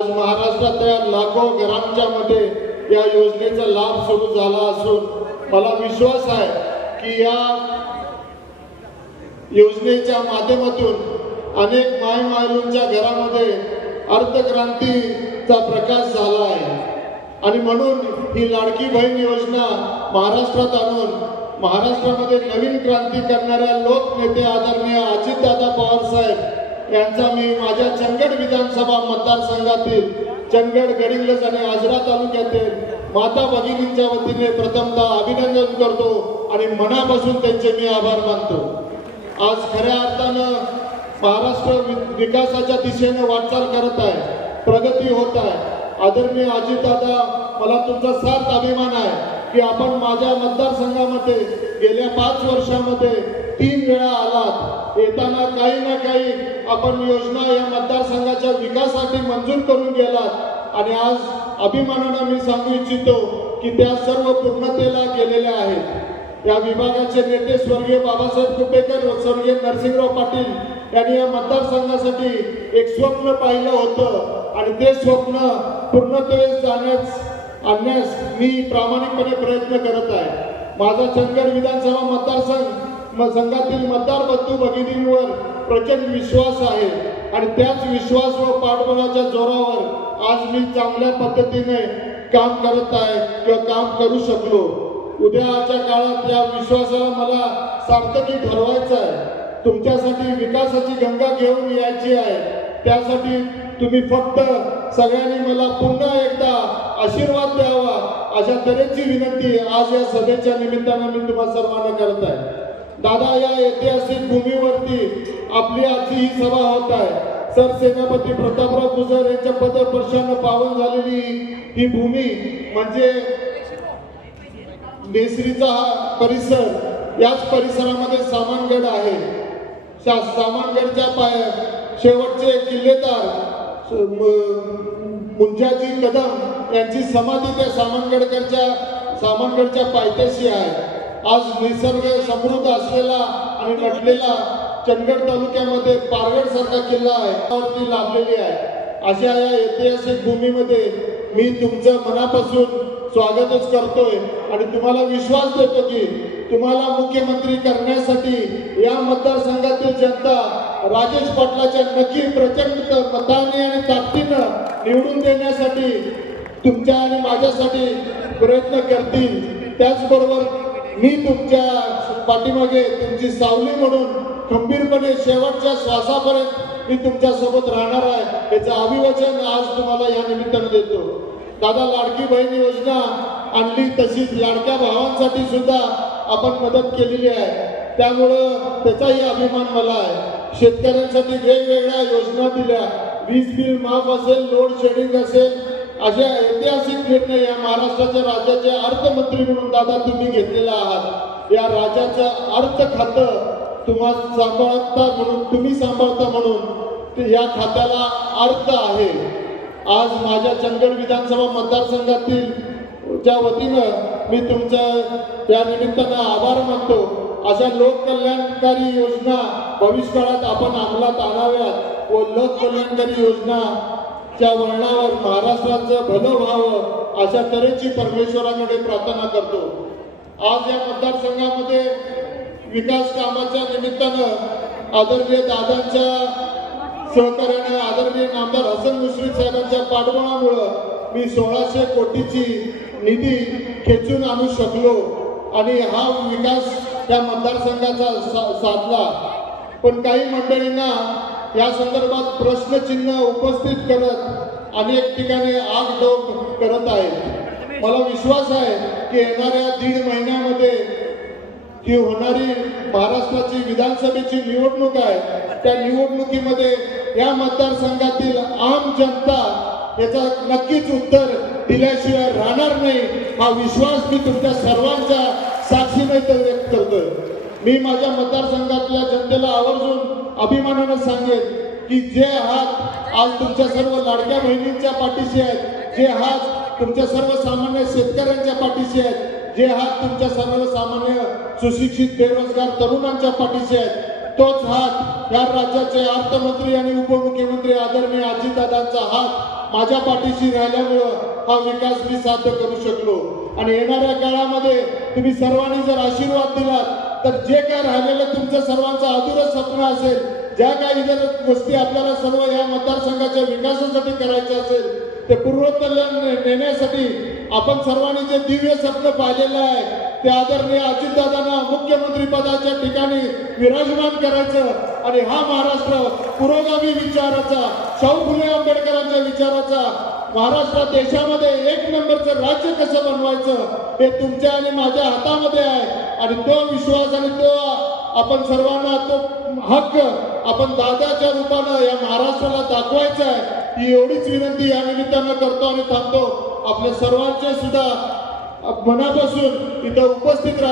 महाराष्ट्रातल्या लाखो घरांच्या मध्ये या योजनेचा लाभ सुरू झाला असून मला विश्वास आहे की या योजनेच्या माध्यमातून अनेक मायमायलूंच्या घरामध्ये अर्थक्रांतीचा प्रकाश झाला आहे आणि म्हणून ही लाडकी बहीण योजना महाराष्ट्रात आणून महाराष्ट्रामध्ये नवीन क्रांती करणाऱ्या लोकनेते आदरणीय अजितदादा पवार साहेब यांचा मी माझ्या चंदगड विधानसभा मतदारसंघातील चंदगड गडिंग्लज आणि आजरा तालुक्यातील माता भगिनींच्या वतीने प्रथमतः अभिनंदन करतो आणि मनापासून त्यांचे मी आभार मानतो। आज खऱ्या अर्थानं महाराष्ट्र विकासाच्या दिशेने वाटचाल करत आहे, प्रगती होत आहे। आदरणीय अजितदादा, मला तुमचा सार्थ अभिमान आहे की आपण माझ्या मतदारसंघामध्ये गेल्या 5 वर्षामध्ये 3 वेळा आलात। येताना काही ना काही आपण योजना या मतदारसंघाच्या विकासासाठी मंजूर करून गेलात आणि आज अभिमानाने मी सांगू इच्छितो की त्या सर्व पूर्णतेला गेलेल्या आहेत। या विभागाचे नेते स्वर्गीय बाबासाहेब कुपेकर व स्वर्गीय नरसिंहराव पाटील यांनी या मतदारसंघासाठी एक स्वप्न पाहिलं होतं आणि ते स्वप्न पूर्णत्वास आणण्यास मी प्रामाणिकपणे प्रयत्न करत आहे। माझा चंदगड विधानसभा संघातील मतदार बंधू भगिनींवर प्रचंड विश्वास आहे आणि त्याच विश्वास व पाठबळाच्या जोरावर आज मी चांगल्या पद्धतीने काम करत आहे किंवा काम करू शकलो। उद्याच्या काळात या विश्वासाला मला सार्थकी ठरवायचं आहे। तुमच्यासाठी विकासाची गंगा घेऊन यायची आहे। त्यासाठी तुम्ही फक्त सगळ्यांनी मला पुन्हा एकदा आशीर्वाद द्यावा अशा तऱ्हेची विनंती आज या सभेच्या निमित्ताने मी तुम्हा सर्वांना करत आहे। दादा, या ऐतिहासिक भूमीवरती आपली आजची ही सभा होत आहे। सरसेनापती प्रतापराव गुजर यांच्या पदस्पर्शाने पावन झालेली ही भूमी म्हणजे नेसरीचा हा परिसर। याच परिसरामध्ये सामानगड आहे। सामानगडच्या शेवटचे किल्लेदार मुंजाजी कदम यांची समाधी त्या सामानगडच्या पायथ्याशी आहे। आज निसर्ग समृद्ध असलेला आणि नटलेला चंदगड तालुक्यामध्ये पारगड सारखा किल्ला आहे, त्यावरती लाभलेली आहे। अशा या ऐतिहासिक भूमीमध्ये मी तुमचं मनापासून स्वागतच करतोय आणि तुम्हाला विश्वास देतो की तुम्हाला मुख्यमंत्री करण्यासाठी या मतदारसंघातील जनता राजेश पाटलाच्या नक्की प्रचंड मताने आणि ताकदीने निवडून देण्यासाठी तुमच्या आणि माझ्यासाठी प्रयत्न करतील। त्याचबरोबर मी तुमच्या पाठीमागे तुमची सावली म्हणून खंबीरपणे शेवटच्या श्वासापर्यंत मी तुमच्या सोबत राहणार आहे याचं अभिवचन आज तुम्हाला या निमित्ताने देतो। दादा, लाडकी बहीण योजना आणली, तशीच लाडक्या भावांसाठी सुद्धा आपण मदत केलेली आहे, त्यामुळं त्याचाही अभिमान मला आहे। शेतकऱ्यांसाठी वेगवेगळ्या योजना दिल्या, वीज बिल माफ असेल, लोड शेडिंग असेल, अशा ऐतिहासिक निर्णय या महाराष्ट्राच्या राज्याचे अर्थमंत्री म्हणून दादा तुम्ही घेतलेला आहात। या राज्याचं अर्थ खातं तुम्ही सांभाळता म्हणून या खात्याला अर्थ आहे। आज माझ्या चंदगड विधानसभा मतदारसंघातील च्या वतीनं मी तुमच्या त्या निमित्तानं आभार मानतो। अशा लोककल्याणकारी योजना भविष्यकाळात आपण अंमलात आणाव्यात व लोककल्याणकारी योजनाच्या वळणावर महाराष्ट्राचं भलं व्हावं अशा तऱ्हेची परमेश्वराकडे प्रार्थना करतो। आज या मतदारसंघामध्ये विकास कामाच्या निमित्तानं आदरणीय दादांच्या सहकार्याने आदरणीय नामदार हसन मुश्रीफ साहेबांच्या पाठबळामुळं मी 1600 कोटीची निधी खेचून आणू शकलो आणि हा विकास त्या मतदारसंघाचा साधला। पण काही मंडळींना या संदर्भात प्रश्नचिन्ह उपस्थित करत अनेक ठिकाणी आगडोक करत आहेत। मला विश्वास आहे की येणाऱ्या 1.5 महिन्यामध्ये ही होणारी महाराष्ट्राची विधानसभेची निवडणूक आहे, त्या निवडणुकीमध्ये या मतदारसंघातील आम जनता याचा नक्कीच उत्तर दिल्याशिवाय राहणार नाही हा विश्वास मी तुमच्या सर्वांच्या साक्षीने व्यक्त करतोय। मी माझ्या मतदारसंघातल्या जनतेला आवर्जून अभिमानाने सांगेन की जे हात आज तुमच्या सर्व लाडक्या बहिणींच्या पाठीशी आहेत, जे हात तुमच्या सर्वसामान्य शेतकऱ्यांच्या पाठीशी आहेत, जे हात तुमच्या सर्वसामान्य सुशिक्षित बेरोजगार तरुणांच्या पाठीशी आहेत, तोच हात या राज्याचे अर्थमंत्री आणि उपमुख्यमंत्री आदरणीय अजितदादांचा हात माझ्या पाठीशी राहिल्यामुळं हा विकास मी साध्य करू शकलो। आणि येणाऱ्या काळामध्ये तुम्ही सर्वांनी जर आशीर्वाद दिलात तर जे काय राहिलेलं तुमचं सर्वांचं अधुरं स्वप्न असेल, ज्या काही जर गोष्टी आपल्याला सर्व या मतदारसंघाच्या विकासासाठी करायचं असेल ते पूर्वोत्तर नेण्यासाठी आपण सर्वांनी जे दिव्य स्वप्न पाहिलेलं आहे ते आदरणीय अजितदादांना मुख्यमंत्री पदाच्या ठिकाणी विराजमान करायचं आणि हा महाराष्ट्र पुरोगामी विचाराचा, शाहू फुले आंबेडकरांच्या विचाराचा महाराष्ट्र देशामध्ये एक नंबरचं राज्य कसं बनवायचं हे तुमच्या आणि माझ्या हातामध्ये आहे। आणि तो विश्वास आणि तो आपण सर्वांना तो हक्क आपण दादाच्या रूपानं या महाराष्ट्राला दाखवायचा आहे, ही एवढीच विनंती या निमित्तानं करतो आणि थांबतो। आपल्या सर्वांचे सुद्धा मनापासून इथं उपस्थित